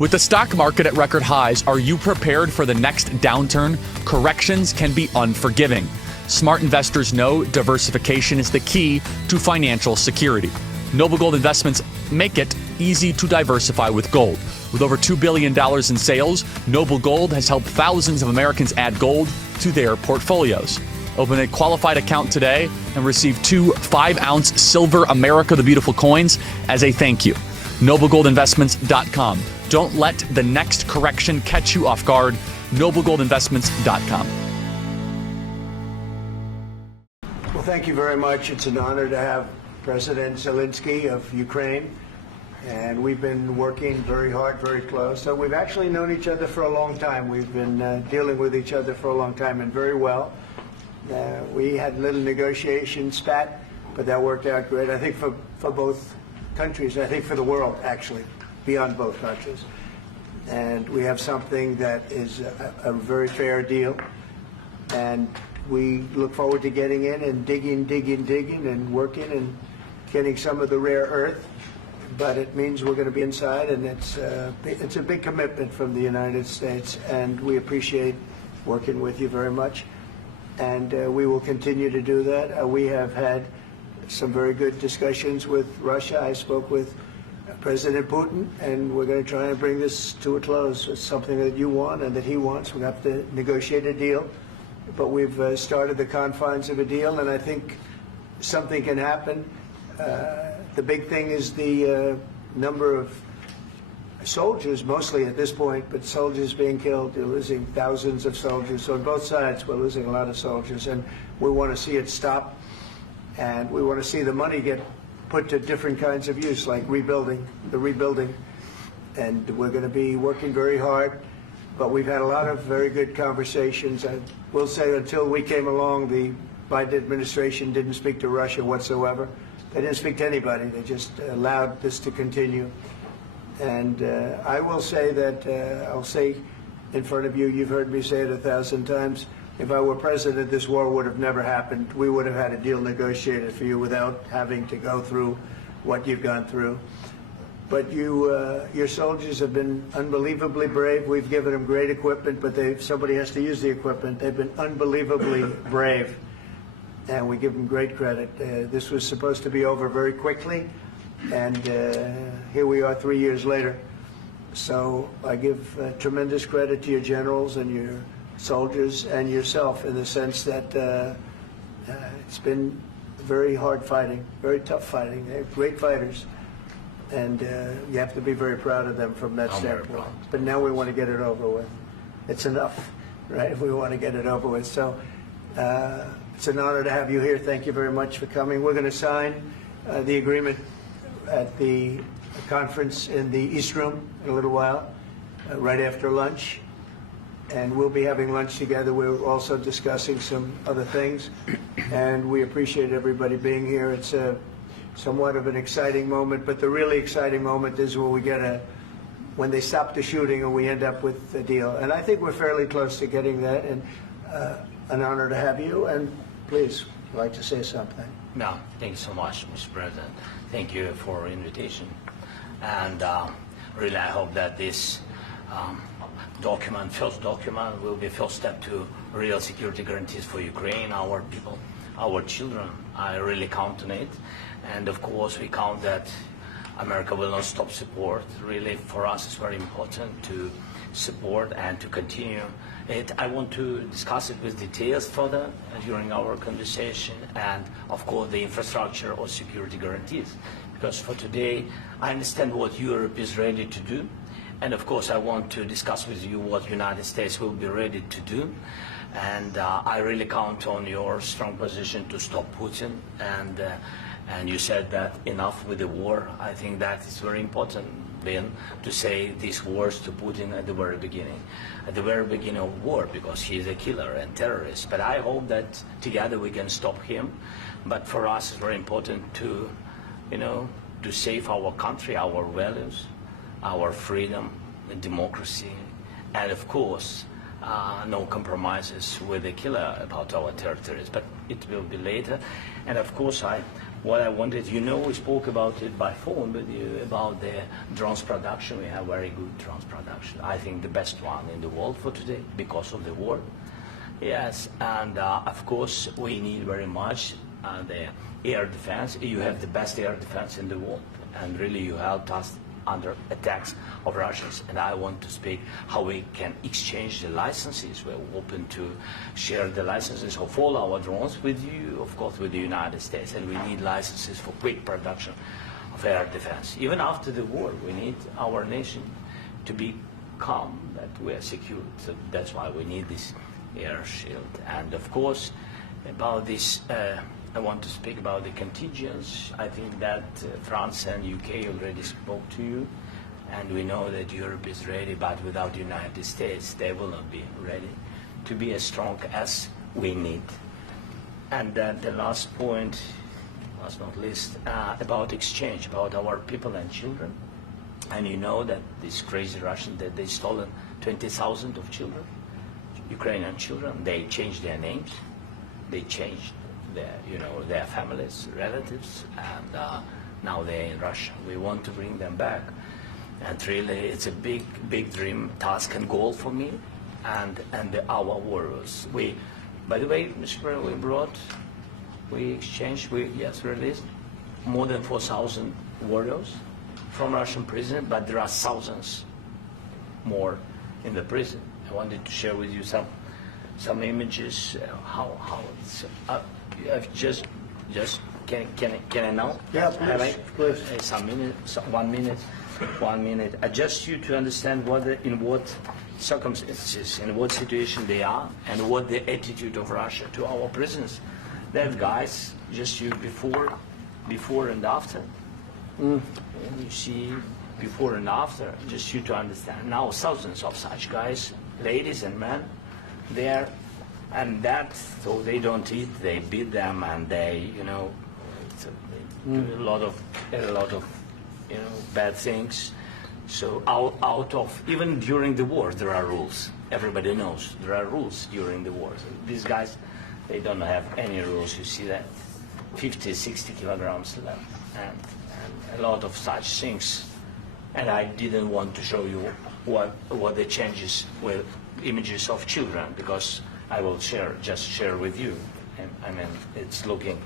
With the stock market at record highs, are you prepared for the next downturn? Corrections can be unforgiving. Smart investors know diversification is the key to financial security. Noble Gold Investments make it easy to diversify with gold. With over $2 billion in sales, Noble Gold has helped thousands of Americans add gold to their portfolios. Open a qualified account today and receive 2 5-ounce silver America the Beautiful coins as a thank you. NobleGoldInvestments.com. Don't let the next correction catch you off guard. NobleGoldInvestments.com. Well, thank you very much. It's an honor to have President Zelensky of Ukraine. And we've been working very hard, very close. So we've actually known each other for a long time. We've been dealing with each other for a long time and very well. We had a little negotiation spat, but that worked out great. I think for both countries, I think for the world, actually, beyond both countries. And we have something that is a very fair deal. And we look forward to getting in and digging and working and getting some of the rare earth. But it means we're going to be inside, and it's a big commitment from the United States, and we appreciate working with you very much. And we will continue to do that. We have had some very good discussions with Russia. I spoke with President Putin, and we're going to try and bring this to a close. It's something that you want and that he wants. We have to negotiate a deal, but we've started the confines of a deal, and I think something can happen. The big thing is the number of soldiers, mostly at this point, but soldiers being killed. They're losing thousands of soldiers. So on both sides, we're losing a lot of soldiers, and we want to see it stop. And we want to see the money get put to different kinds of use, like rebuilding. And we're going to be working very hard. But we've had a lot of very good conversations. I will say until we came along, the Biden administration didn't speak to Russia whatsoever. They didn't speak to anybody. They just allowed this to continue. And I will say that, I'll say in front of you, you've heard me say it 1,000 times, if I were president, this war would have never happened. We would have had a deal negotiated for you without having to go through what you've gone through. But your soldiers have been unbelievably brave. We've given them great equipment, but somebody has to use the equipment. They've been unbelievably brave, and we give them great credit. This was supposed to be over very quickly, and here we are 3 years later. So I give tremendous credit to your generals and your soldiers and yourself in the sense that it's been very hard fighting, very tough fighting. They're great fighters, and you have to be very proud of them from that standpoint. But now we want to get it over with. It's enough, right? We want to get it over with. So it's an honor to have you here. Thank you very much for coming. We're going to sign the agreement at the conference in the East Room in a little while, right after lunch. And we'll be having lunch together. We're also discussing some other things. And we appreciate everybody being here. It's somewhat of an exciting moment, but the really exciting moment is when they stop the shooting and we end up with a deal. And I think we're fairly close to getting that, and an honor to have you. And please, I'd like to say something. No, thank you so much, Mr. President. Thank you for the invitation. And really, I hope that this first document will be a first step to real security guarantees for Ukraine, our people, our children. I really count on it. And of course, we count that America will not stop support. Really, for us, it's very important to support and to continue it. I want to discuss it with details further during our conversation, and of course, the infrastructure or security guarantees. Because for today, I understand what Europe is ready to do. And of course, I want to discuss with you what the United States will be ready to do. And I really count on your strong position to stop Putin. And you said that enough with the war. I think that is very important, Ben, to say these words to Putin at the very beginning of war, because he is a killer and terrorist. But I hope that together we can stop him. But for us, it's very important to, to save our country, our values, our freedom, democracy, and of course, no compromises with the killer about our territories. But it will be later. And of course, I what I wanted, we spoke about it by phone with you, about the drones production. We have very good drones production. I think the best one in the world for today because of the war. Yes, and of course we need very much the air defense. You have the best air defense in the world, and really you helped us under attacks of Russians. And I want to speak how we can exchange the licenses. We're open to share the licenses of all our drones with you, of course, with the United States. And we need licenses for quick production of air defense. Even after the war, we need our nation to be calm, that we are secure. So that's why we need this air shield. And of course, about this, I want to speak about the contingents. I think that France and UK already spoke to you, and we know that Europe is ready, but without the United States, they will not be ready to be as strong as we need. And then the last point, last not least, about exchange, about our people and children. And you know that these crazy Russians, that they stolen 20,000 of children, Ukrainian children. They changed their names, they changed their families, relatives, and now they're in Russia. We want to bring them back, and really, it's a big dream, task, and goal for me, and our warriors. By the way, Mr. President, we exchanged, released more than 4,000 warriors from Russian prison, but there are thousands more in the prison. I wanted to share with you some images. How it's. I've just can I now? Yeah, please. Some minutes, 1 minute, 1 minute. Just you to understand in what circumstances, in what situation they are, and what the attitude of Russia to our prisoners. That guys, just you before and after. And you see before and after, just you to understand. Now thousands of such guys, ladies and men, there. And that, so they don't eat, they beat them, and they, they do a lot of bad things. So out of, even during the war, there are rules. Everybody knows there are rules during the war. So these guys, they don't have any rules. You see that, 50, 60 kilograms left, and a lot of such things. And I didn't want to show you what the changes with images of children, because I will just share with you. And, I mean, it's looking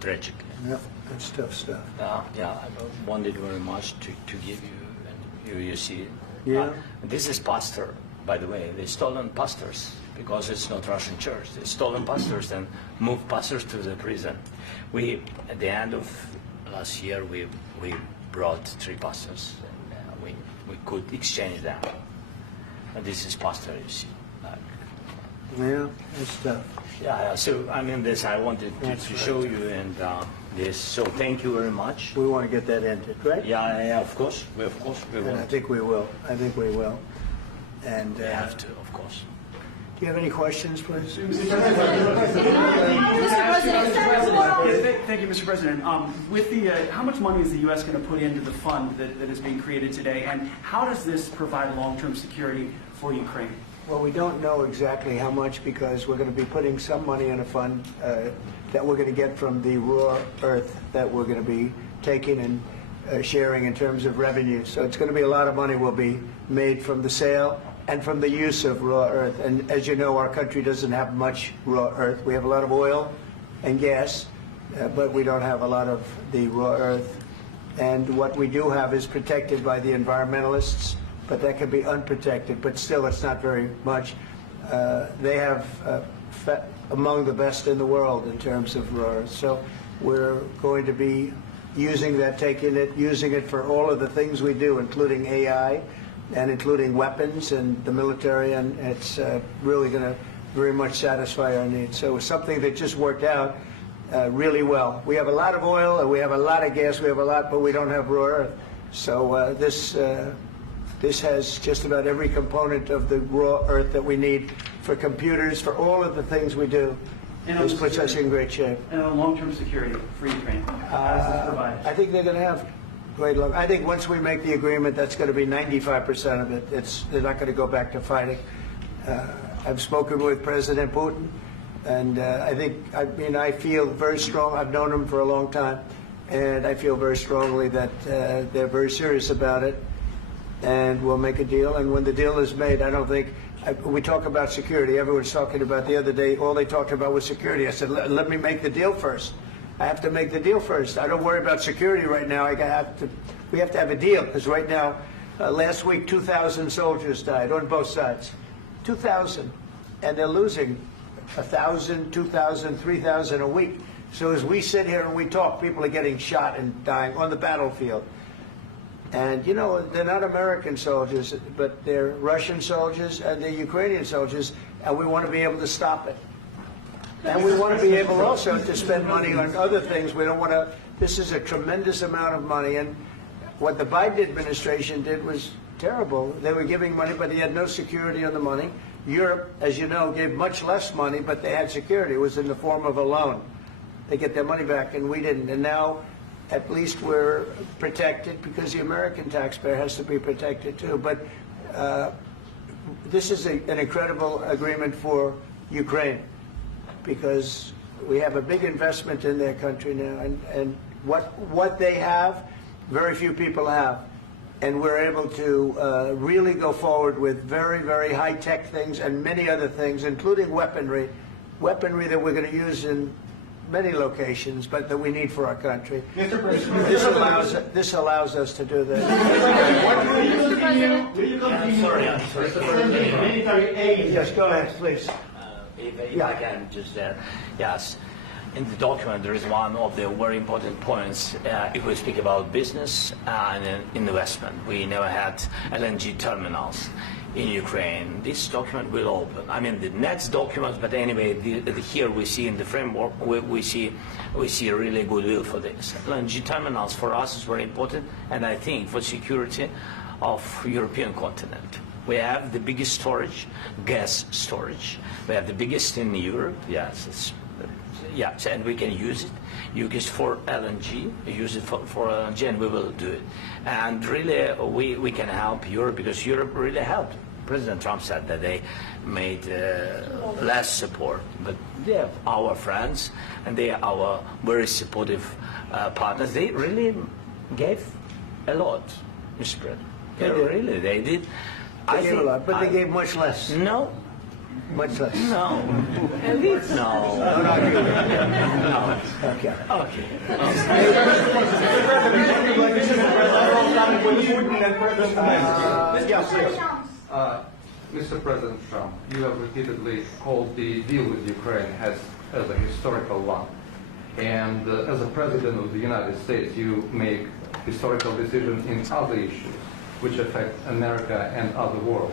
tragic. Yeah, that's tough stuff. Yeah, I wanted very much to give you, and you see it. Yeah. This is pastor, by the way. They stolen pastors, because it's not Russian church. They stolen pastors and moved pastors to the prison. At the end of last year, we brought 3 pastors, and we could exchange them. And this is pastor, you see. Yeah, that's tough. Yeah, so I mean, this I wanted to show you, and this. So thank you very much. We want to get that ended, right? Yeah, of course. We And will. I think we will. And We have to, of course. do you have any questions, please? Thank you, Mr. President. With the, how much money is the U.S. going to put into the fund that is being created today, and how does this provide long-term security for Ukraine? Well, we don't know exactly how much, because we're going to be putting some money in a fund that we're going to get from the raw earth that we're going to be taking and sharing in terms of revenue. So it's going to be a lot of money will be made from the sale and from the use of raw earth. And as you know, our country doesn't have much raw earth. We have a lot of oil and gas, but we don't have a lot of the raw earth. And what we do have is protected by the environmentalists, but that can be unprotected, but still it's not very much. They have among the best in the world in terms of raw earth. So we're going to be using that, using it for all of the things we do, including AI and including weapons and the military, and it's really going to very much satisfy our needs. So it's something that just worked out really well. We have a lot of oil and we have a lot of gas, we have a lot, but we don't have raw earth. So this has just about every component of the raw earth that we need for computers, for all of the things we do. This puts us in great shape. And on long-term security for Ukraine, how does this provide? I think they're going to have great luck. I think once we make the agreement, that's going to be 95% of it. They're not going to go back to fighting. I've spoken with President Putin. And I feel very strong. I've known them for a long time, and I feel very strongly that they're very serious about it, and we'll make a deal. And when the deal is made, I don't think we talk about security. Everyone's talking about the other day. All they talked about was security. I said, let me make the deal first. I have to make the deal first. I don't worry about security right now. We have to have a deal, because right now, last week, 2,000 soldiers died on both sides. 2,000, and they're losing 1,000, 2,000, 3,000 a week. So as we sit here and we talk, people are getting shot and dying on the battlefield. And, you know, they're not American soldiers, but they're Russian soldiers and they're Ukrainian soldiers, and we want to be able to stop it. And we want to be able also to spend money on other things. We don't want to, this is a tremendous amount of money, and what the Biden administration did was terrible. They were giving money, but they had no security on the money. Europe, as you know, gave much less money, but they had security. It was in the form of a loan. They get their money back, and we didn't. And now, at least we're protected, because the American taxpayer has to be protected too. But this is an incredible agreement for Ukraine, because we have a big investment in their country now, and what they have, very few people have. And we're able to really go forward with very, very high-tech things and many other things, including weaponry that we're going to use in many locations, but that we need for our country. Mr. President, This allows us to do this. will you continue sending military aid? Yes, go ahead, please. If I can just yes. In the document, there is one of the very important points if we speak about business and investment. We never had LNG terminals in Ukraine. This document will open. I mean, the next document, but anyway, here we see in the framework, we see a really goodwill for this. LNG terminals for us is very important, and I think for security of European continent. We have the biggest storage, gas storage. We have the biggest in Europe. Yes, yes, and we can use it. Use it for LNG. Use it for LNG, and we will do it. And really, we can help Europe, because Europe really helped. President Trump said that they made less support, but they are our friends, and they are our very supportive partners. They really gave a lot, Mr. President. They did. They gave a lot, but they gave much less. No. Much less. No. No. No. Okay. Mr. President Trump, you have repeatedly called the deal with Ukraine as a historical one. And as a President of the United States, you make historical decisions in other issues which affect America and other world.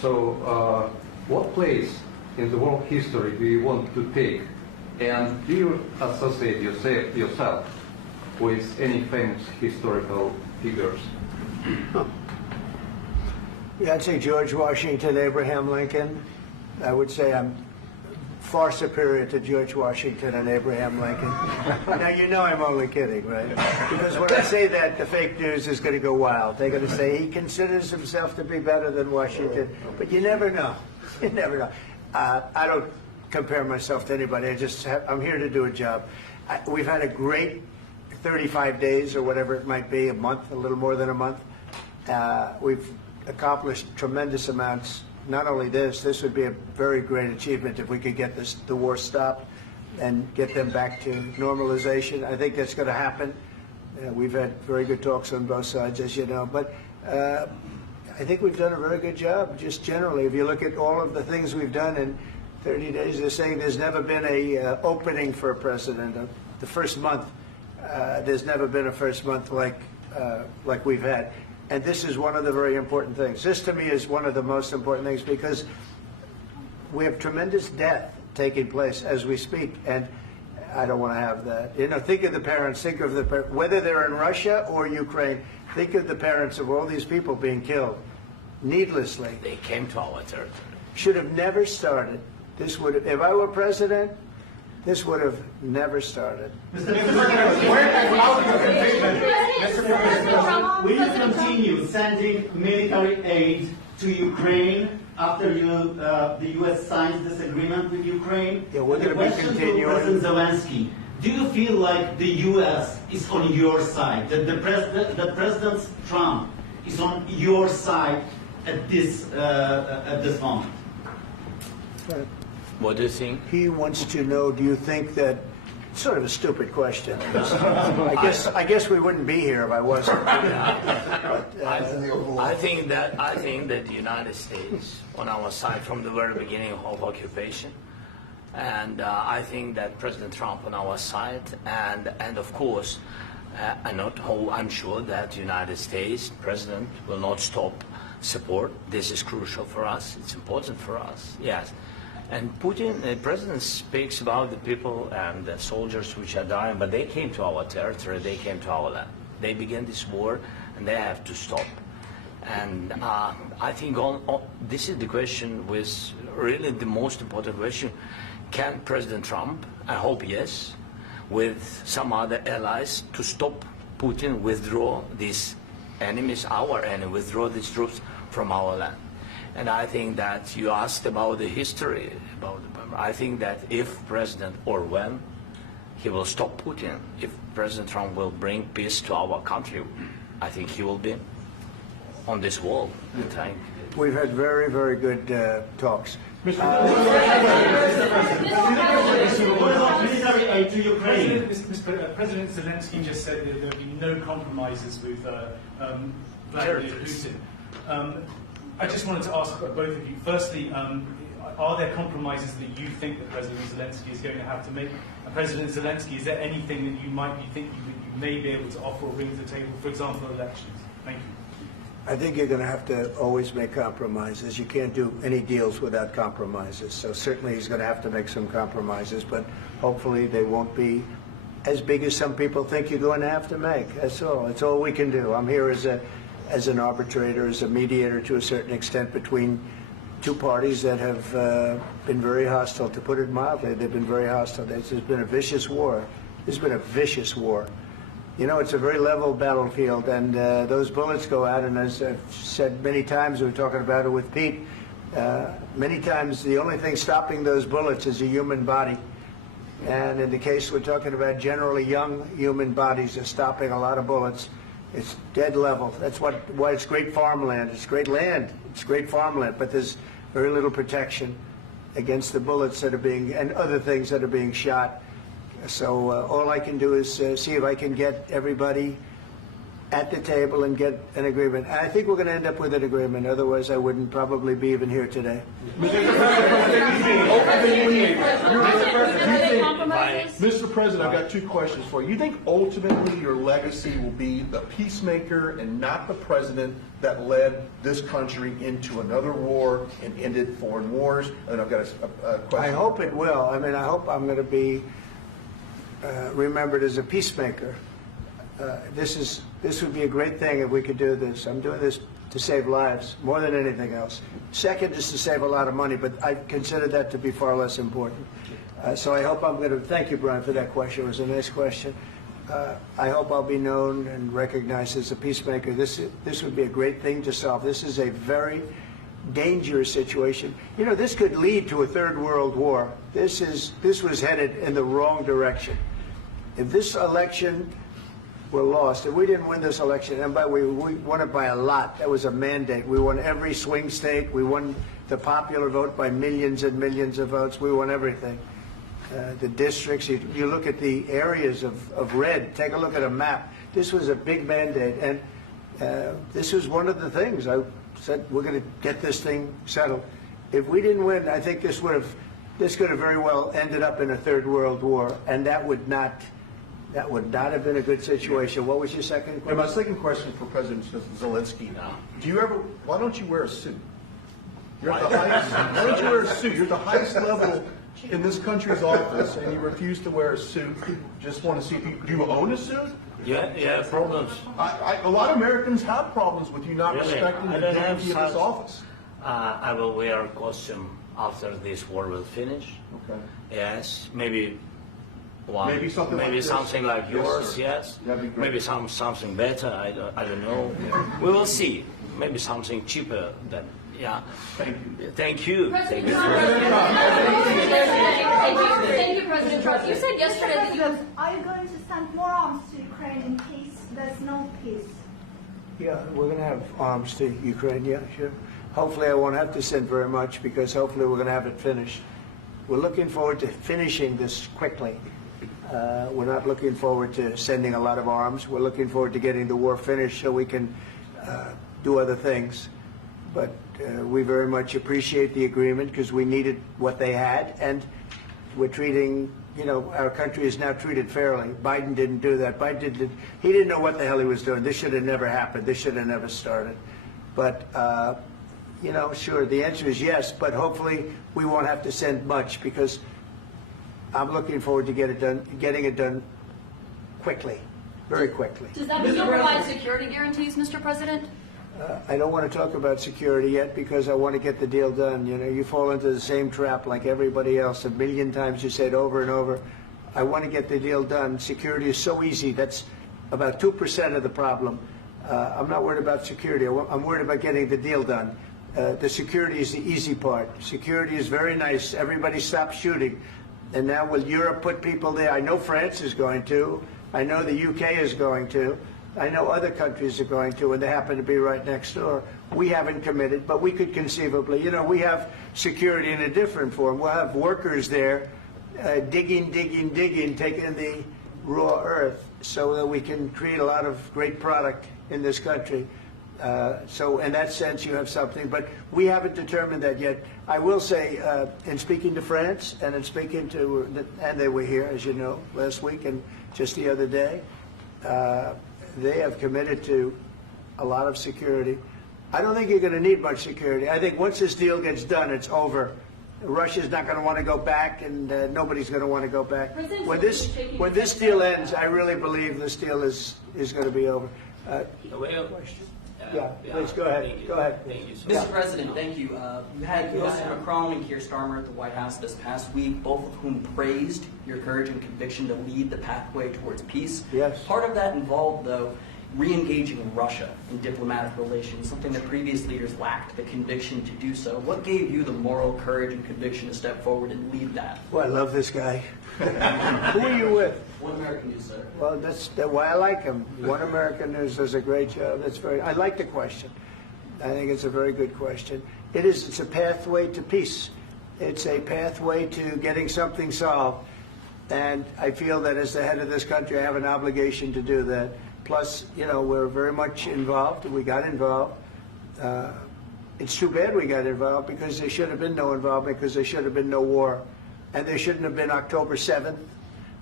So what place in the world history do you want to take? And do you associate yourself with any famous historical figures? Yeah, I'd say George Washington, Abraham Lincoln. I would say I'm far superior to George Washington and Abraham Lincoln. Now, you know I'm only kidding, right? Because when I say that, the fake news is going to go wild. They're going to say he considers himself to be better than Washington. But you never know. You never know. I don't compare myself to anybody. I'm here to do a job. We've had a great 35 days or whatever it might be, a month, a little more than a month. We've accomplished tremendous amounts. Not only this would be a very great achievement if we could get the war stopped and get them back to normalization. I think that's going to happen. We've had very good talks on both sides, as you know. But I think we've done a very good job, just generally. If you look at all of the things we've done in 30 days, they're saying there's never been a opening for a president. The first month, there's never been a first month like we've had. And this is one of the very important things. This, to me, is one of the most important things, because we have tremendous death taking place as we speak, and I don't want to have that. You know, think of the parents, whether they're in Russia or Ukraine, think of the parents of all these people being killed needlessly. They came to our territory. Should have never started. This would have, if I were president, this would have never started. Mr. President, will you continue sending military aid to Ukraine after the U.S. signs this agreement with Ukraine. Yeah, we're The gonna be question to continuing. President Zelensky: do you feel like the U.S. is on your side? That that President Trump is on your side at this moment? What do you think? He wants to know, do you think that, sort of a stupid question. I guess we wouldn't be here if I wasn't. I think that the United States on our side from the very beginning of occupation, and I think that President Trump on our side, and of course, I'm sure that the United States President will not stop support. This is crucial for us. It's important for us. Yes. And Putin, the president, speaks about the people and the soldiers which are dying, but they came to our territory, they came to our land. They began this war, and they have to stop. And I think this is the question, with really the most important question. Can President Trump, I hope yes, with some other allies, to stop Putin, withdraw these enemies, our enemy, withdraw these troops from our land? And I think that you asked about the history, I think that if President, or when, he will stop Putin, if President Trump will bring peace to our country, I think he will be on this wall. We've had very, very good talks. Military aid to Ukraine. President Zelensky just said that there would be no compromises with Vladimir Putin. I just wanted to ask both of you, firstly, are there compromises that you think that President Zelensky is going to have to make? And President Zelensky, is there anything that you might be thinking that you may be able to offer or bring to the table, for example, elections? Thank you. I think you're going to have to always make compromises. You can't do any deals without compromises. So certainly he's going to have to make some compromises, but hopefully they won't be as big as some people think you're going to have to make. That's all. That's all we can do. I'm here as an arbitrator, as a mediator to a certain extent between two parties that have been very hostile. To put it mildly, they've been very hostile. There's been a vicious war. There's been a vicious war. You know, it's a very level battlefield, and those bullets go out, and as I've said many times, we were talking about it with Pete, many times the only thing stopping those bullets is a human body. And in the case we're talking about, generally young human bodies are stopping a lot of bullets. It's dead level. That's why it's great farmland. It's great land. It's great farmland, but there's very little protection against the bullets that are being, and other things that are being shot. So all I can do is see if I can get everybody at the table and get an agreement. And I think we're going to end up with an agreement. Otherwise, I wouldn't probably be even here today. Mr. President, I've got two questions for you. You think ultimately your legacy will be the peacemaker and not the president that led this country into another war and ended foreign wars? And I've got a question. I hope it will. I mean, I hope I'm going to be remembered as a peacemaker. This would be a great thing if we could do this. I'm doing this to save lives more than anything else. Second is to save a lot of money, but I consider that to be far less important. So I hope I'm going to, thank you, Brian, for that question. It was a nice question. I hope I'll be known and recognized as a peacemaker. This would be a great thing to solve. This is a very dangerous situation. You know, this could lead to a third world war. This was headed in the wrong direction. If this election were lost, if we didn't win this election, and we won it by a lot, that was a mandate. We won every swing state. We won the popular vote by millions and millions of votes. We won everything. The districts, you look at the areas of red, take a look at a map. This was a big mandate, and this was one of the things. I said, we're going to get this thing settled. If we didn't win, I think this could have very well ended up in a third world war, and that would not have been a good situation. What was your second question? And my second question for President Zelensky. Why don't you wear a suit? You're at the highest, why don't you wear a suit? You're at the highest level in this country's office, and you refuse to wear a suit. Just want to see if do you own a suit? Yeah, problems. A lot of Americans have problems with you not respecting the dignity of this office. I will wear a costume after this war will finish. Okay. Yes, maybe one. Maybe something like yours. Sir. Yes. That'd be great. Maybe something better. I don't know. Yeah. We will see. Maybe something cheaper than. Yeah. Thank you. Thank you. President Trump. Thank you, President Trump. You said yesterday that you have. Are you going to send more arms to Ukraine in case there's no peace? Yeah, we're going to have arms to Ukraine, yeah, sure. Hopefully I won't have to send very much because hopefully we're going to have it finished. We're looking forward to finishing this quickly. We're not looking forward to sending a lot of arms. We're looking forward to getting the war finished so we can do other things. But we very much appreciate the agreement because we needed what they had, and we're treating, you know, our country is now treated fairly. Biden didn't do that. He didn't know what the hell he was doing. This should have never happened. This should have never started. But, you know, sure, the answer is yes, but hopefully we won't have to send much because I'm looking forward to getting it done quickly, very quickly. Does that mean you'll provide security guarantees, Mr. President? I don't want to talk about security yet because I want to get the deal done. You know, you fall into the same trap like everybody else. A million times you say it over and over. I want to get the deal done. Security is so easy. That's about 2% of the problem. I'm not worried about security. I'm worried about getting the deal done. The security is the easy part. Security is very nice. Everybody stopped shooting. And now will Europe put people there? I know France is going to. I know the UK is going to. I know other countries are going to, and they happen to be right next door. We haven't committed, but we could conceivably. You know, we have security in a different form. We'll have workers there digging, taking the raw earth so that we can create a lot of great product in this country. So in that sense, you have something. But we haven't determined that yet. I will say, in speaking to France and in speaking to, and they were here, as you know, last week and just the other day, they have committed to a lot of security. I don't think you're going to need much security. I think once this deal gets done, it's over. Russia's not going to want to go back, and nobody's going to want to go back. When this deal ends, I really believe this deal is going to be over. Yeah, please go ahead. Go ahead. Mr. President, thank you. You had President Macron and Keir Starmer at the White House this past week, both of whom praised your courage and conviction to lead the pathway towards peace. Yes. Part of that involved, though, re-engaging Russia in diplomatic relations, something that previous leaders lacked the conviction to do so. What gave you the moral courage and conviction to step forward and lead that? Well, I love this guy. Who are you with? One American News, sir. Well, that's why I like him. One American News does a great job. I like the question. I think it's a very good question. It's a pathway to peace. It's a pathway to getting something solved. And I feel that as the head of this country, I have an obligation to do that. Plus, you know, we're very much involved. We got involved. It's too bad we got involved because there should have been no involvement because there should have been no war. And there shouldn't have been October 7th.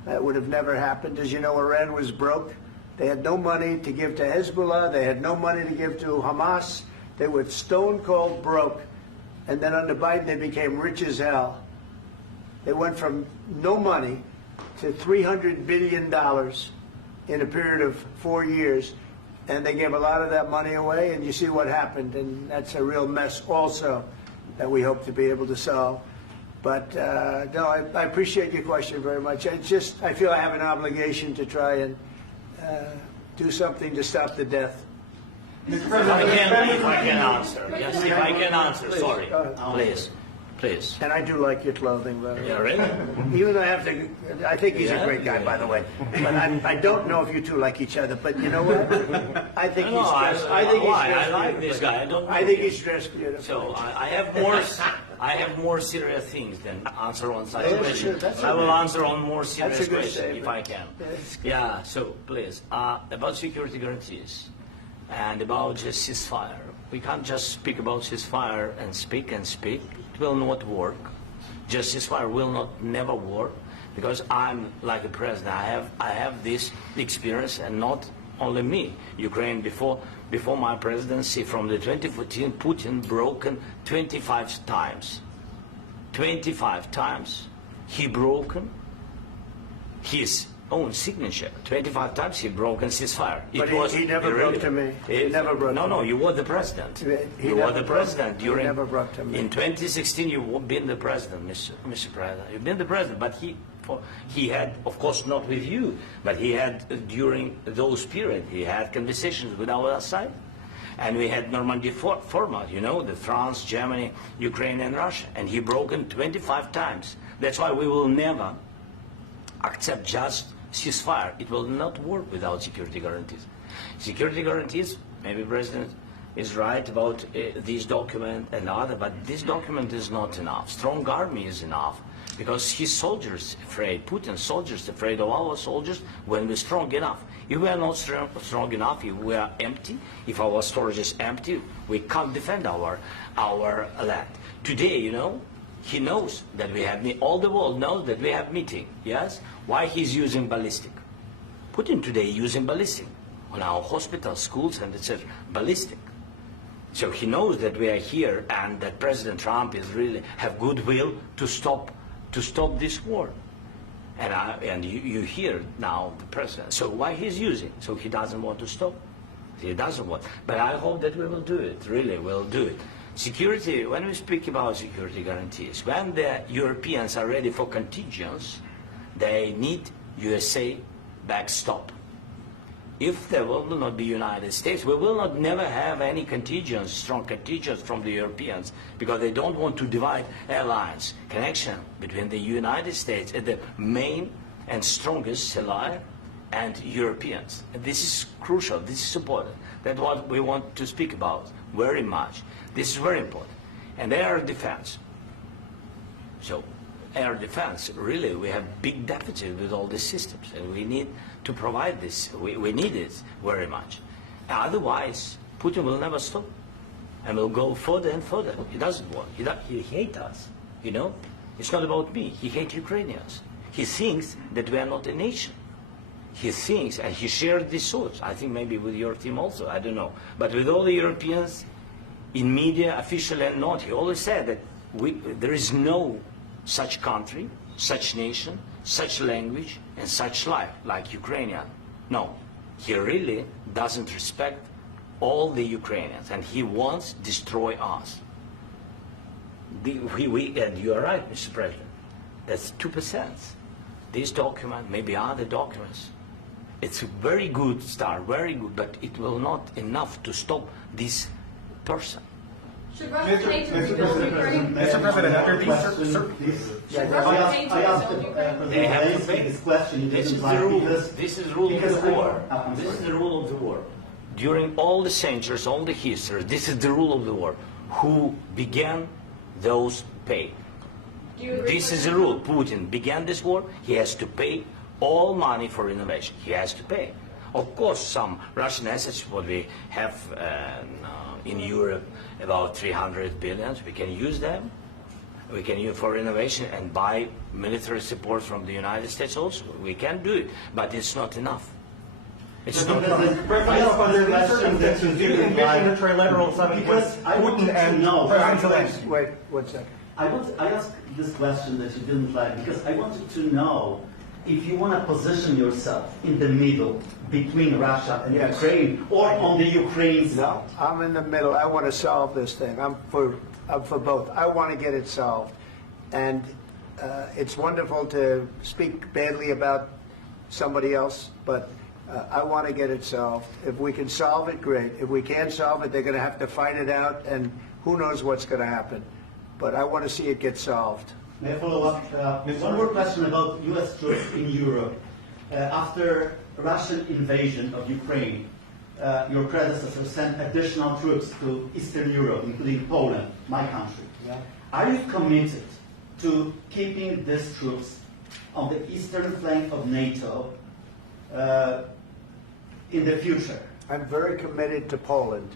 That would have never happened. As you know, Iran was broke. They had no money to give to Hezbollah. They had no money to give to Hamas. They were stone cold broke. And then under Biden, they became rich as hell. They went from no money to $300 billion in a period of 4 years. And they gave a lot of that money away, and you see what happened. And that's a real mess also that we hope to be able to solve. But no, I appreciate your question very much. I feel I have an obligation to try and do something to stop the death. If I can answer. Yes, if I can answer. Sorry. Please. And I do like your clothing, by the way. Yeah, really? Even though I think he's a great guy, by the way. But I don't know if you two like each other. But you know what? I think he's dressed. I like this guy. I think he's dressed beautiful. So I have more serious things than answer on such questions. Sure, I will answer on more serious questions statement. if I can. Yeah. So please, about security guarantees and about just ceasefire. We can't just speak about ceasefire and speak. It will not work. Just ceasefire will never work because I'm like a president. I have this experience, and not only me. Ukraine before my presidency, from the 2014, Putin broken 25 times. 25 times he broken his own signature. 25 times he broken ceasefire. But he never broke to me. He never broke to me. No, you were the president. You were the president during. He never broke to me. In 2016, you've been the president, Mr. President. You've been the president, but he had, of course, not with you, but he had during those periods. He had conversations with our side, And we had Normandy format, you know, the France, Germany, Ukraine, and Russia. And he broken 25 times. That's why we will never accept just ceasefire. It will not work without security guarantees. Security guarantees, maybe President is right about this document and other, but this document is not enough. Strong army is enough, because his soldiers afraid, Putin's soldiers afraid of our soldiers when we're strong enough. If we are not strong enough, if we are empty, if our storage is empty, we can't defend our land. Today, you know, he knows that we have, all the world knows that we have meeting, yes? Why he's using ballistic? Putin today using ballistic on our hospitals, schools, and etc. Ballistic. So he knows that we are here and that President Trump is really have goodwill to stop this war. And you hear now the president. So why he's using? So he doesn't want to stop. He doesn't want. But I hope that we will do it. Really, we'll do it. Security. When we speak about security guarantees, when the Europeans are ready for contingents, they need USA backstop. If there will not be United States, we will not never have any contingents, strong contingents from the Europeans, because they don't want to divide alliance, connection between the United States and the main and strongest ally and Europeans. And this is crucial, this is important. That's what we want to speak about very much. This is very important. And air defense. So air defense, really, we have big deficit with all these systems, and we need to provide this. We need it very much. Otherwise, Putin will never stop, and will go further and further. He doesn't want. He hates us, you know? It's not about me. He hates Ukrainians. He thinks that we are not a nation. He thinks, and he shared these thoughts, I think maybe with your team also, I don't know. But with all the Europeans, in media, official and not, he always said that there is no such country, such nation, such language, and such life like Ukrainian. No, he really doesn't respect all the Ukrainians, and he wants to destroy us. And you are right, Mr. President, that's 2%. This document, maybe other documents, it's a very good start, very good, but it will not enough to stop this person. Should Russia pay to rebuild Ukraine? Mr. President, under these Should Russia pay to rebuild Ukraine? They have to pay. This question This is like the rule. because- This is the rule of because the war. I'm This is sorry. the rule of the war. During all the centuries, all the history, this is the rule of the war. Who began, those pay. Do you agree This with is the that? rule. Putin began this war. He has to pay all money for renovation. He has to pay. Of course, some Russian assets, what we have in Europe, about 300 billion, we can use them. We can use for renovation and buy military support from the United States also. We can do it, but it's not enough. It's not enough. I ask under these circumstances, do you envision a trilateral summit with because I want Putin to and know. President Zelensky? Wait 1 second. I asked this question that you didn't like because I wanted to know if you want to position yourself in the middle between Russia and Yes. Ukraine, or on the Ukraine side. No, I'm in the middle. I want to solve this thing. I'm for both. I want to get it solved. And it's wonderful to speak badly about somebody else, but I want to get it solved. If we can solve it, great. If we can't solve it, they're going to have to fight it out, and who knows what's going to happen. But I want to see it get solved. May I follow up? One more question about U.S. troops in Europe. After Russian invasion of Ukraine, your predecessor sent additional troops to Eastern Europe, including Poland, my country. Yeah. Are you committed to keeping these troops on the eastern flank of NATO in the future? I'm very committed to Poland.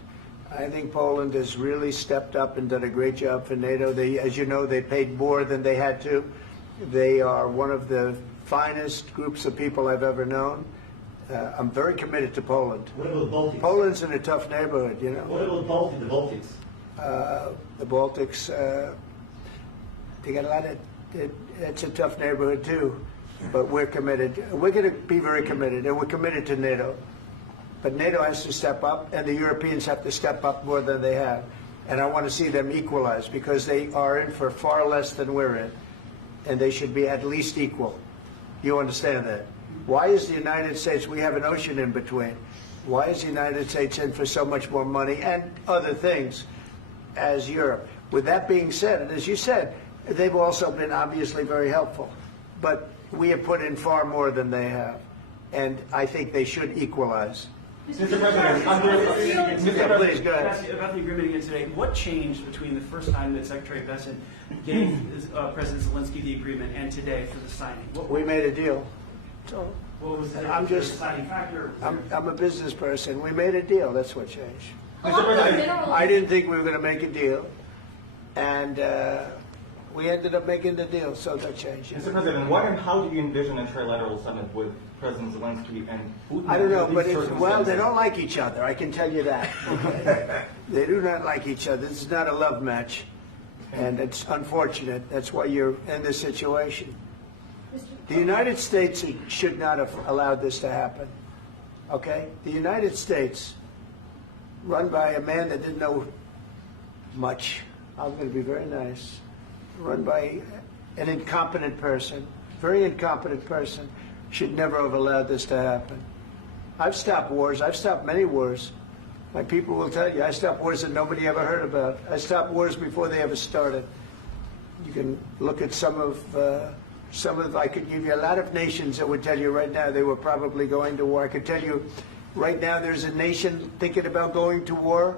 I think Poland has really stepped up and done a great job for NATO. They, as you know, they paid more than they had to. They are one of the finest groups of people I've ever known. I'm very committed to Poland. What about Baltics? Poland's in a tough neighborhood, you know. What about the Baltics? The Baltics, they got a lot of, it's a tough neighborhood too, but we're committed. We're going to be very committed, and we're committed to NATO. But NATO has to step up, and the Europeans have to step up more than they have. And I want to see them equalize, because they are in for far less than we're in, and they should be at least equal. You understand that? Why is the United States, we have an ocean in between. Why is the United States in for so much more money and other things as Europe? With that being said, and as you said, they've also been obviously very helpful. But we have put in far more than they have. And I think they should equalize. Mr. President, Please, go ahead. about the agreement again today, what changed between the first time that Secretary Bessent gave President Zelensky the agreement and today for the signing? We made a deal. So What was the I'm just, deciding factor? I'm a business person. We made a deal. That's what changed. Along with minerals. I didn't think we were going to make a deal, and we ended up making the deal, so that changed. Mr. President, what and how do you envision a trilateral summit with President Zelensky and Putin? I don't know, under but these well, they circumstances? don't like each other. I can tell you that. Okay? They do not like each other. This is not a love match, and it's unfortunate. That's why you're in this situation. The United States should not have allowed this to happen. Okay? The United States, run by a man that didn't know much. I'm going to be very nice. Run by an incompetent person, very incompetent person, should never have allowed this to happen. I've stopped wars. I've stopped many wars. My people will tell you, I stopped wars that nobody ever heard about. I stopped wars before they ever started. You can look at some of, I could give you a lot of nations that would tell you right now they were probably going to war. I could tell you right now there's a nation thinking about going to war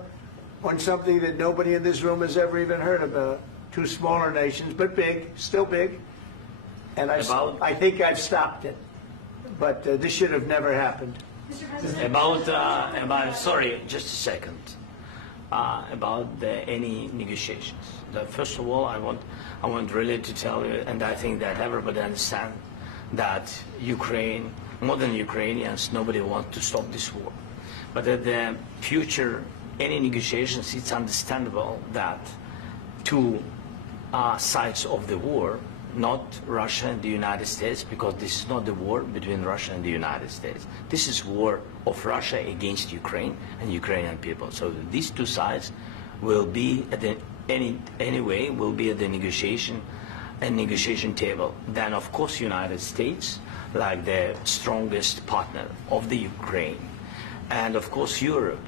on something that nobody in this room has ever even heard about. Two smaller nations, but big, still big. And I think I've stopped it. But this should have never happened. Mr. President. About sorry, just a second. About any negotiations. First of all, I want really to tell you, and I think that everybody understands that Ukraine, more than Ukrainians, nobody wants to stop this war. But at the future, any negotiations, it's understandable that two sides of the war, not Russia and the United States, because this is not the war between Russia and the United States. This is war of Russia against Ukraine and Ukrainian people. So these two sides will be at the anyway will be at the negotiation table. Then of course United States, like the strongest partner of the Ukraine, and of course Europe.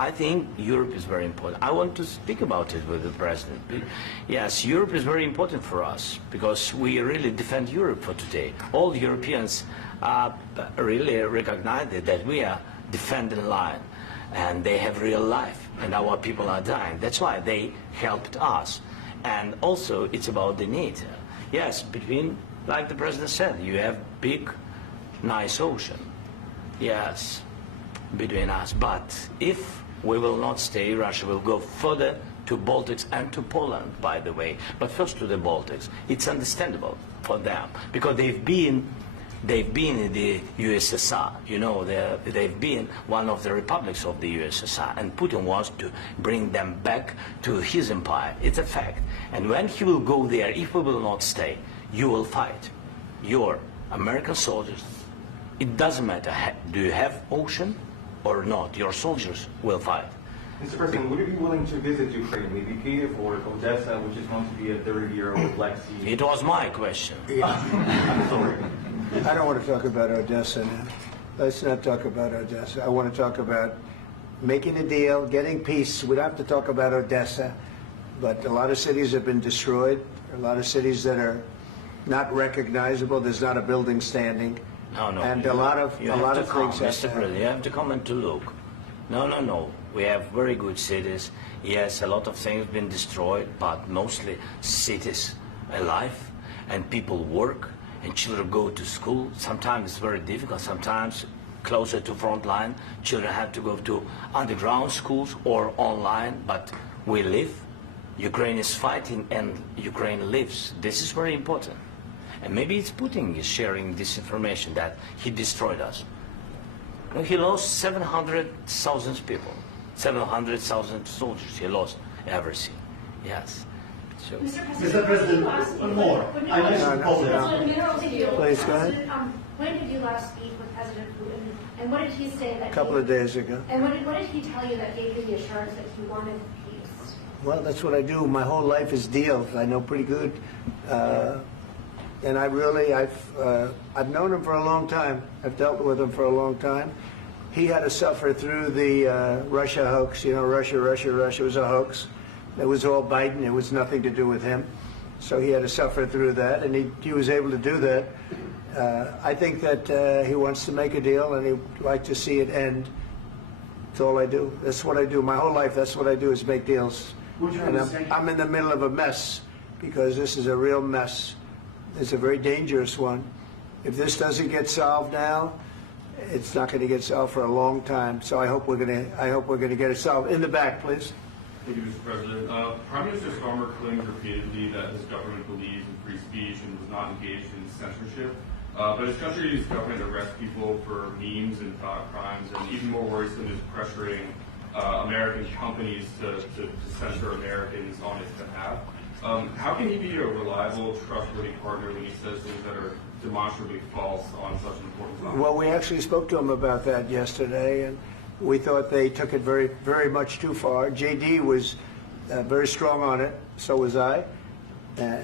I think Europe is very important. I want to speak about it with the President. Yes, Europe is very important for us because we really defend Europe for today. All Europeans really recognize that we are defending line and they have real life and our people are dying. That's why they helped us. And also it's about the NATO. Yes, between, like the President said, you have big, nice ocean. Yes, between us. But if we will not stay, Russia will go further to Baltics and to Poland, by the way. But first to the Baltics. It's understandable for them because they've been in the USSR. You know, they've been one of the republics of the USSR, and Putin wants to bring them back to his empire. It's a fact. And when he will go there, if we will not stay, you will fight. Your American soldiers, it doesn't matter, do you have ocean or not, your soldiers will fight. Mr. President, would you be willing to visit Ukraine, maybe Kiev or Odessa, which is known to be a third year of the Black Sea? It was my question. I'm sorry. I don't want to talk about Odessa now. Let's not talk about Odessa. I want to talk about making a deal, getting peace. We don't have to talk about Odessa, but a lot of cities have been destroyed. A lot of cities that are not recognizable. There's not a building standing. No, and a lot of things. Mr. President, you have to come and to look. No. We have very good cities. Yes, a lot of things have been destroyed, but mostly cities alive, and people work, and children go to school. Sometimes it's very difficult. Sometimes closer to front line, children have to go to underground schools or online. But we live. Ukraine is fighting, and Ukraine lives. This is very important. And maybe it's Putin is sharing this information that he destroyed us. Well, he lost 700,000 people, 700,000 soldiers. He lost everything. Yes. So. Mr. President, one more. I mentioned Poland. Please, go ahead. When did you last speak with President Putin, and what did he say that? A couple of days ago. And what did he tell you that gave you the assurance that he wanted peace? Well, that's what I do. My whole life is deals. I know pretty good. And I've known him for a long time. I've dealt with him for a long time. he had to suffer through the Russia hoax. You know, Russia was a hoax. It was all Biden. It was nothing to do with him. So he had to suffer through that, and he was able to do that. I think that he wants to make a deal, and he'd like to see it end. That's all I do. That's what I do. My whole life, that's what I do, is make deals. And I'm in the middle of a mess, because this is a real mess. It's a very dangerous one. If this doesn't get solved now, it's not going to get solved for a long time. So I hope we're going to get it solved. In the back, please. Thank you, Mr. President. Prime Minister Starmer claimed repeatedly that his government believes in free speech and was not engaged in censorship. But his country's government arrests people for memes and thought crimes, and even more worrisome is pressuring American companies to censor Americans on his behalf. How can he be a reliable, trustworthy partner when he says things that are demonstrably false on such an important topic? Well, we actually spoke to him about that yesterday, and we thought they took it very, very much too far. JD was very strong on it. So was I.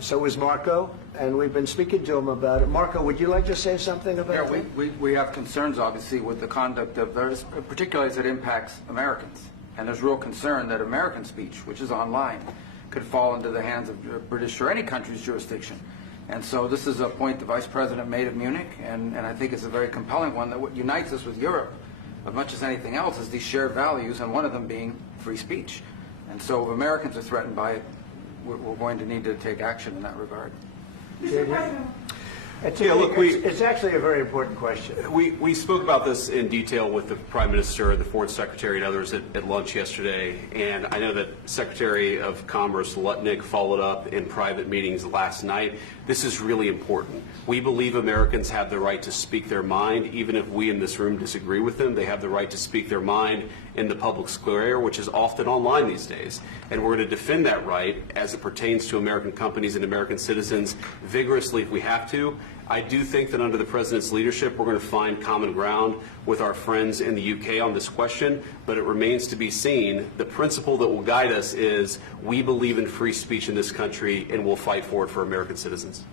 So was Marco. And we've been speaking to him about it. Marco, would you like to say something about that? Yeah, we have concerns, obviously, with the conduct of those, particularly as it impacts Americans. And there's real concern that American speech, which is online, could fall into the hands of British or any country's jurisdiction. And so this is a point the Vice President made at Munich, and I think it's a very compelling one, that what unites us with Europe, as much as anything else, is these shared values, and one of them being free speech. And so if Americans are threatened by it, we're going to need to take action in that regard. Mr. President. It's actually a very important question. We spoke about this in detail with the Prime Minister, the Foreign Secretary, and others at lunch yesterday. And I know that Secretary of Commerce Lutnick followed up in private meetings last night. This is really important. We believe Americans have the right to speak their mind, even if we in this room disagree with them. They have the right to speak their mind in the public square, which is often online these days. And we're going to defend that right as it pertains to American companies and American citizens vigorously if we have to. I do think that under the President's leadership, we're going to find common ground with our friends in the UK on this question, but it remains to be seen. The principle that will guide us is we believe in free speech in this country, and we'll fight for it for American citizens.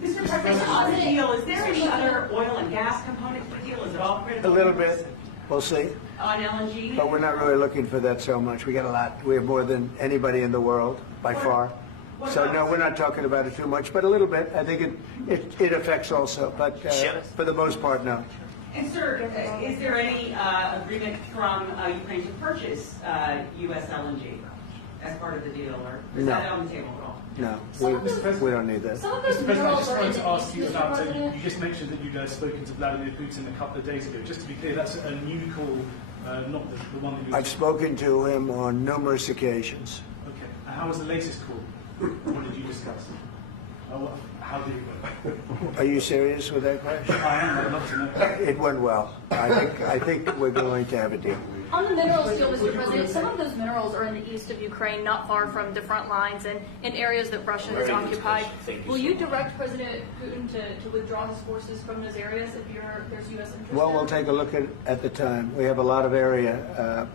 Mr. President, on the deal, is there any other oil and gas component to the deal? Is it all critical? A little bit. We'll see. On LNG? But we're not really looking for that so much. We got a lot. We have more than anybody in the world, by far. So no, we're not talking about it too much, but a little bit. I think it affects also, but for the most part, no. And sir, is there any agreement from Ukraine to purchase U.S. LNG as part of the deal, or is that on the table at all? No, we don't need that. Mr. President, I just wanted to ask you about, you just mentioned that you'd spoken to Vladimir Putin a couple of days ago. Just to be clear, that's a new call, not the one that you... I've spoken to him on numerous occasions. Okay. And how was the latest call? What did you discuss? How did it go? Are you serious with that question? I am. I'd love to know. It went well. I think we're going to have a deal. On the minerals deal, Mr. President, some of those minerals are in the east of Ukraine, not far from the front lines and in areas that Russia has occupied. Will you direct President Putin to withdraw his forces from those areas if there's U.S. interest? Well, we'll take a look at the time. We have a lot of area.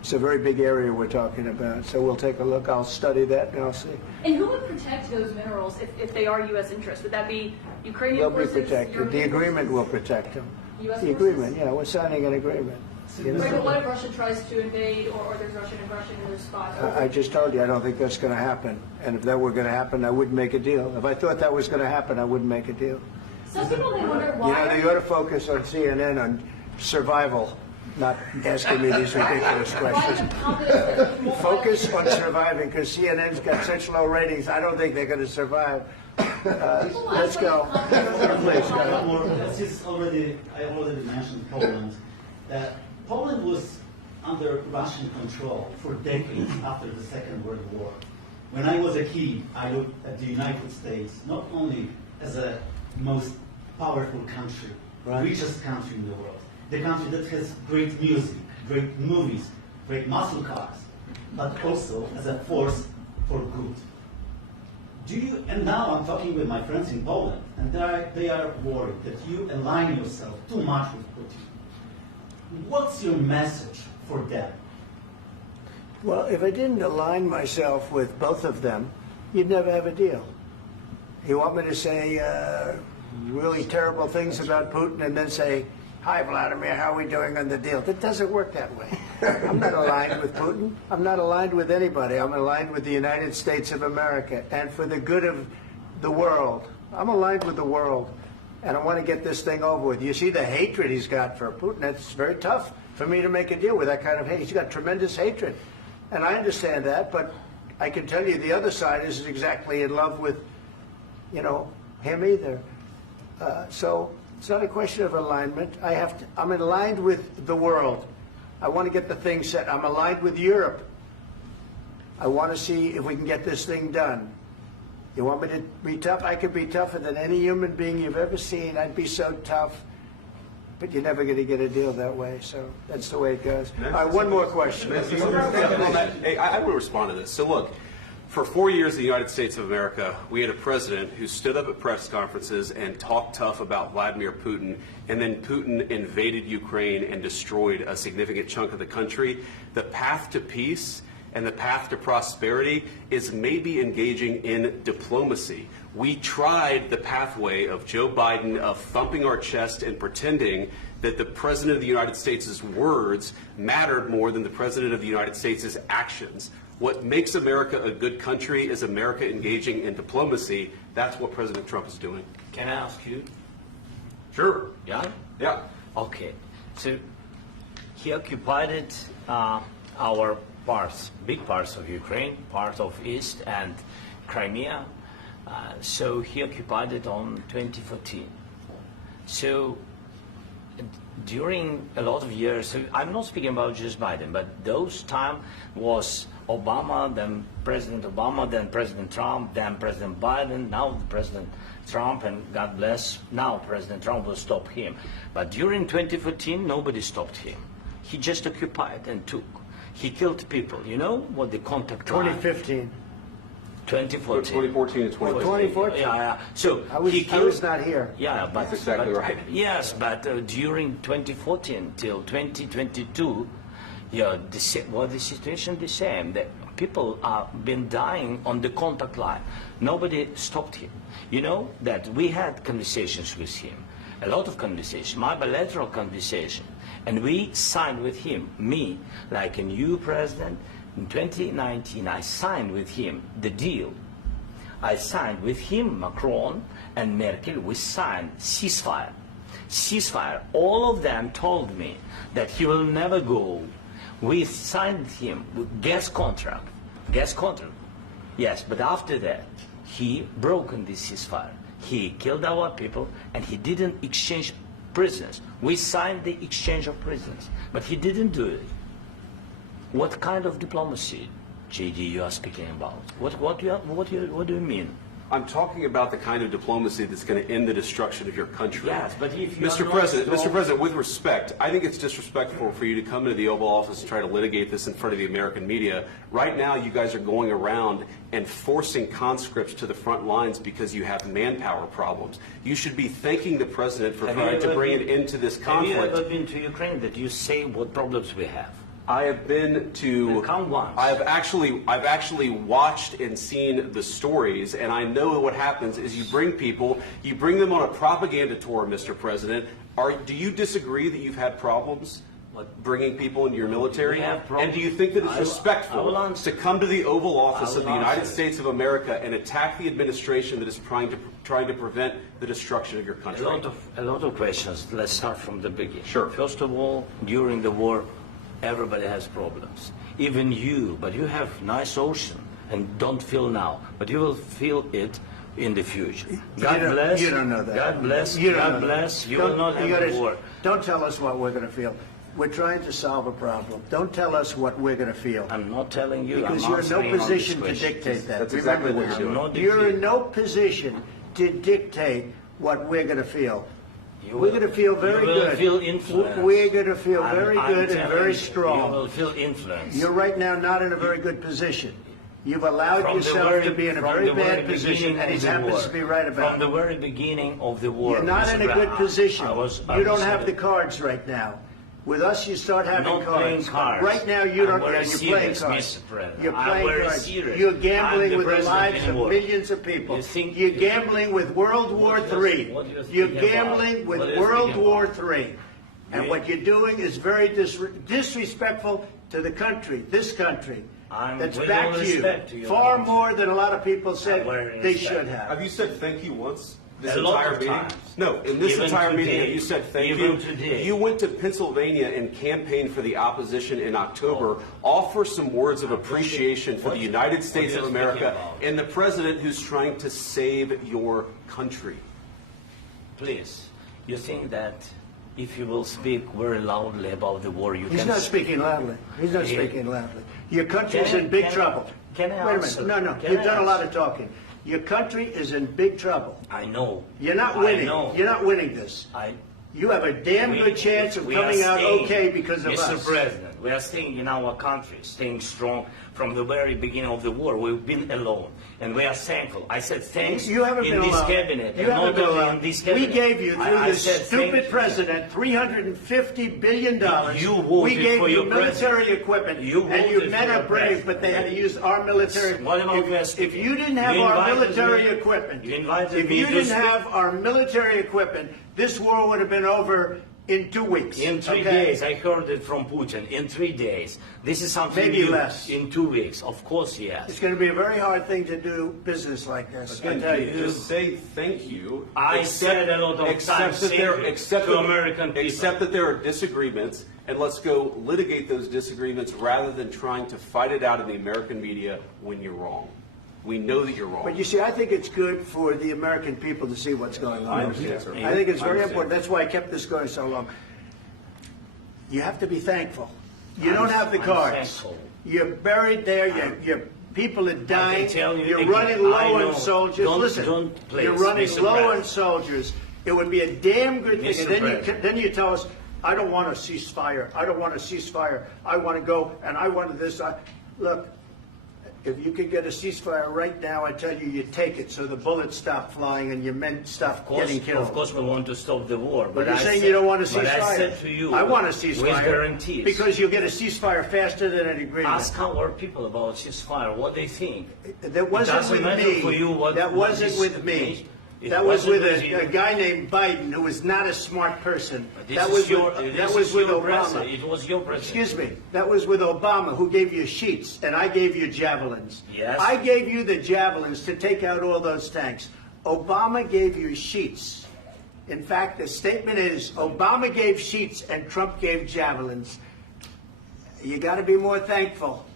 It's a very big area we're talking about, so we'll take a look. I'll study that and I'll see. And who would protect those minerals if they are U.S. interests? Would that be Ukrainian forces? They'll be protected. The agreement will protect them. U.S. The agreement, yeah, we're signing an agreement. Right, but what if Russia tries to invade or there's Russian aggression in those spots? I just told you I don't think that's going to happen. And if that were going to happen, I wouldn't make a deal. If I thought that was going to happen, I wouldn't make a deal. Some people may wonder why. You know, they ought to focus on CNN on survival, not asking me these ridiculous questions. Focus on surviving, because CNN's got such low ratings. I don't think they're going to survive. Let's go. Please, go ahead. I already mentioned Poland. Poland was under Russian control for decades after the Second World War. When I was a kid, I looked at the United States not only as a most powerful country, richest country in the world, the country that has great music, great movies, great muscle cars, but also as a force for good. And now I'm talking with my friends in Poland, and they are worried that you align yourself too much with Putin. What's your message for them? Well, if I didn't align myself with both of them, you'd never have a deal. You want me to say really terrible things about Putin and then say, hi, Vladimir, how are we doing on the deal? It doesn't work that way. I'm not aligned with Putin. I'm not aligned with anybody. I'm aligned with the United States of America. And for the good of the world, I'm aligned with the world. And I want to get this thing over with. You see the hatred he's got for Putin. It's very tough for me to make a deal with that kind of hate. He's got tremendous hatred. And I understand that, but I can tell you the other side isn't exactly in love with, him either. So it's not a question of alignment. I'm aligned with the world. I want to get the thing set. I'm aligned with Europe. I want to see if we can get this thing done. You want me to be tough? I could be tougher than any human being you've ever seen. I'd be so tough. But you're never going to get a deal that way. So that's the way it goes. All right, one more question. Hey, I will respond to this. So look, for 4 years in the United States of America, we had a president who stood up at press conferences and talked tough about Vladimir Putin, and then Putin invaded Ukraine and destroyed a significant chunk of the country. The path to peace and the path to prosperity is maybe engaging in diplomacy. We tried the pathway of Joe Biden of thumping our chest and pretending that the President of the United States' words mattered more than the President of the United States' actions. What makes America a good country is America engaging in diplomacy. That's what President Trump is doing. Can I ask you? Sure. Yeah? Yeah. Okay. So he occupied our parts, big parts of Ukraine, part of East and Crimea. So he occupied it on 2014. So during a lot of years, so I'm not speaking about just Biden, but those time was Obama, then President Obama, then President Trump, then President Biden, now President Trump, and God bless, now President Trump will stop him. But during 2014, nobody stopped him. He just occupied and took. He killed people. You know what the contact line? 2015. 2014 and 2014. 2014. Yeah. So I was not here. Yeah, but that's exactly right. Yes, but during 2014 till 2022, the situation the same. The people have been dying on the contact line. Nobody stopped him. You know that we had conversations with him, a lot of conversations, my bilateral conversation, and we signed with him, me, like a new president. In 2019, I signed with him the deal. I signed with him, Macron and Merkel, we signed ceasefire. Ceasefire. All of them told me that he will never go. We signed him with gas contract. Gas contract. Yes, but after that, he broken this ceasefire. He killed our people and he didn't exchange prisoners. We signed the exchange of prisoners, but he didn't do it. What kind of diplomacy, JD, you are speaking about? What do you mean? I'm talking about the kind of diplomacy that's going to end the destruction of your country. Yes, but if you Mr. President, with respect, I think it's disrespectful for you to come into the Oval Office and try to litigate this in front of the American media. Right now, you guys are going around and forcing conscripts to the front lines because you have manpower problems. You should be thanking the President for trying to bring an end to this conflict. Have you ever been to Ukraine that you say what problems we have? I have been to. Count once. I've actually watched and seen the stories, and I know what happens is you bring them on a propaganda tour, Mr. President. Do you disagree that you've had problems bringing people into your military? And do you think that it's respectful to come to the Oval Office of the United States of America and attack the administration that is trying to prevent the destruction of your country? A lot of questions. Let's start from the beginning. Sure. First of all, during the war, everybody has problems. Even you, but you have nice ocean and don't feel now, but you will feel it in the future. God bless. You don't know that. God bless. You God bless. You will not have a war. Don't tell us what we're going to feel. We're trying to solve a problem. Don't tell us what we're going to feel. I'm not telling you. Because you're in no position to dictate that. That's exactly what you're doing. You're in no position to dictate what we're going to feel. We're going to feel very good. Feel influence. We're going to feel very good and very strong. You will feel influence. You're right now not in a very good position. You've allowed yourself to be in a very bad position, and he happens to be right about it. From the very beginning of the war. You're not in a good position. You don't have the cards right now. With us, you start having cards. Right now, you don't. You're playing cards. You're playing cards. You're gambling with the lives of millions of people. You're gambling with World War III. You're gambling with World War III. And what you're doing is very disrespectful to the country, this country, that's with back all to you, respect to your far country. more than a lot of people said Very they respect. should have. Have you said thank you once? This A lot entire of meeting? times. No, in this Even entire meeting, today. have you said thank Even you? today. You went to Pennsylvania and campaigned for the opposition in October. Offer some words of appreciation for the United States of you're America speaking about. and the president who's trying to save your country. Please, you think that if you will speak very loudly about the war, you He's can... not speaking loudly. He's not Yeah. speaking loudly. Your country's Can I- in big can I- trouble. can I Wait a answer? minute. No, Can you've I done a lot answer? of talking. Your country is in big trouble. I know. You're not I winning. know. You're not winning this. You have a damn good chance of we coming are out staying, okay because of Mr. us. President, we are staying in our country, staying strong from the very beginning of the war. We've been alone, and we are thankful. I said thanks You haven't in been this alone. cabinet, You and haven't not been only alone. in this We cabinet. gave you, through I this said thank stupid you. president, $350 billion. You voted we gave for you your military president. equipment, You and you voted men for are your brave, president. but they had to use our military. What about West? If you didn't have You our invited military me- equipment, you invited if me you to didn't speak- have our military equipment, this war would have been over in 2 weeks. In 3 okay? days, I heard it from Putin. In 3 days, this is something Maybe new. less. In 2 weeks, of course, yes. It's going to be a very hard thing to do business like this. I Again, tell you. just say thank you. I said a lot of times that thank there, you except to that- American people. Except that there are disagreements, and let's go litigate those disagreements rather than trying to fight it out in the American media when you're wrong. We know that you're wrong. But you see, I think it's good for the American people to see what's going on. I understand, sir. I think it's I very understand. important. That's why I kept this going so long. You have to be thankful. You don't have the I'm cards. thankful. You're buried there. Your people are dying. tell you You're again, running I low know. on soldiers. Don't- Listen, don't, please, you're running Mr. low on President. soldiers. It would be a damn good thing. Mr. And then President. then you tell us, I don't want a ceasefire. I don't want a ceasefire. I want to go and I want this. Look, if you could get a ceasefire right now, I tell you, you take it so the bullets stop flying and your men stop getting killed. Of course, we want to stop the war. But you're I saying said- you don't want a ceasefire. But I said to you, I want a with ceasefire. guarantees. Because you'll get a ceasefire faster than an agreement. Ask our people about ceasefire, what they think. That wasn't It doesn't with matter me. for you what That what wasn't is- with me. It That was wasn't with you. a guy named Biden, who was not a smart person. This That is was your- with, this that was is with your Obama. president. It was your president. Excuse me. That was with Obama, who gave you sheets, and I gave you javelins. Yes. I gave you the javelins to take out all those tanks. Obama gave you sheets. In fact, the statement is Obama gave sheets and Trump gave javelins. You got to be more thankful,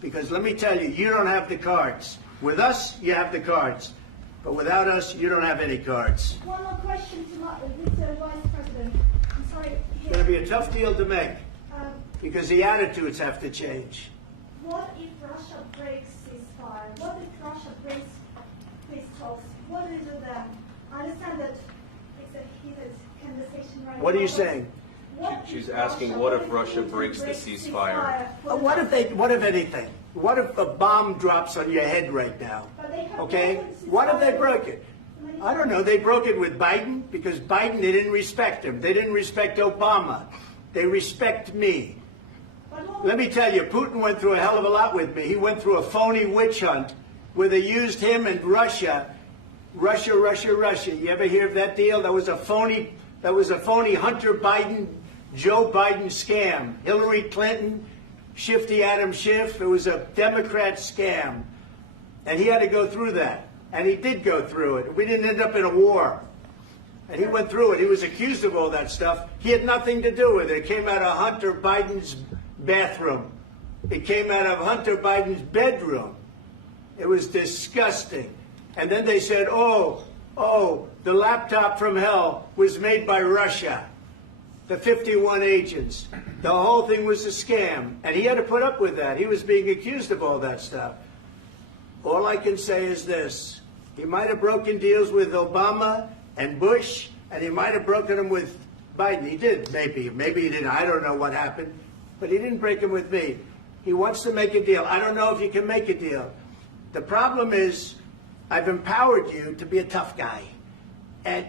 because let me tell you, you don't have the cards. With us, you have the cards. But without us, you don't have any cards. One more question to Mr. Vice President. I'm sorry. It's going to be a tough deal to make, Um, because the attitudes have to change. What if Russia breaks ceasefire? What if Russia breaks peace talks? What do you do then? I understand that it's a heated conversation right now. What are you but saying? what She's if asking, what if if Russia Putin breaks the ceasefire? What if anything? What if a bomb drops on your head right now? But they have Okay? broken ceasefire. What if they broke it? I don't know. They broke it with Biden, because Biden, they didn't respect him. They didn't respect Obama. They respect me. Let me tell you, Putin went through a hell of a lot with me. He went through a phony witch hunt where they used him and Russia. Russia. You ever hear of that deal? That was a phony Hunter Biden, Joe Biden scam. Hillary Clinton, Shifty Adam Schiff. It was a Democrat scam. And he had to go through that. And he did go through it. We didn't end up in a war. And he went through it. He was accused of all that stuff. He had nothing to do with it. It came out of Hunter Biden's bathroom. It came out of Hunter Biden's bedroom. It was disgusting. And then they said, oh, the laptop from hell was made by Russia. The 51 agents. The whole thing was a scam. And he had to put up with that. He was being accused of all that stuff. All I can say is this. He might have broken deals with Obama and Bush, and he might have broken them with Biden. He did, maybe. Maybe he didn't. I don't know what happened. But he didn't break them with me. He wants to make a deal. I don't know if he can make a deal. The problem is, I've empowered you to be a tough guy. And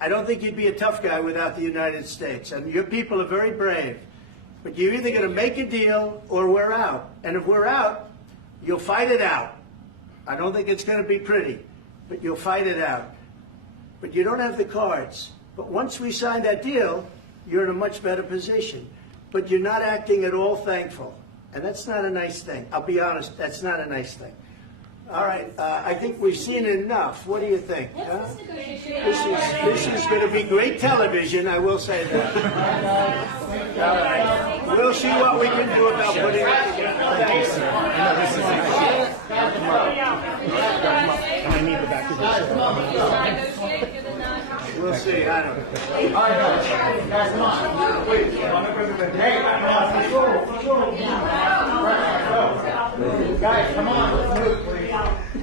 I don't think you'd be a tough guy without the United States. And your people are very brave. But you're either going to make a deal or we're out. And if we're out, you'll fight it out. I don't think it's going to be pretty, but you'll fight it out. But you don't have the cards. But once we sign that deal, you're in a much better position. But you're not acting at all thankful. And that's not a nice thing. I'll be honest, that's not a nice thing. All right, I think we've seen enough. What do you think? Huh? This is going to be great television, I will say that. All right. We'll see what we can do about putting it together. Thanks. I need the back to We'll see. I don't know. Guys, come on. Let's move, please.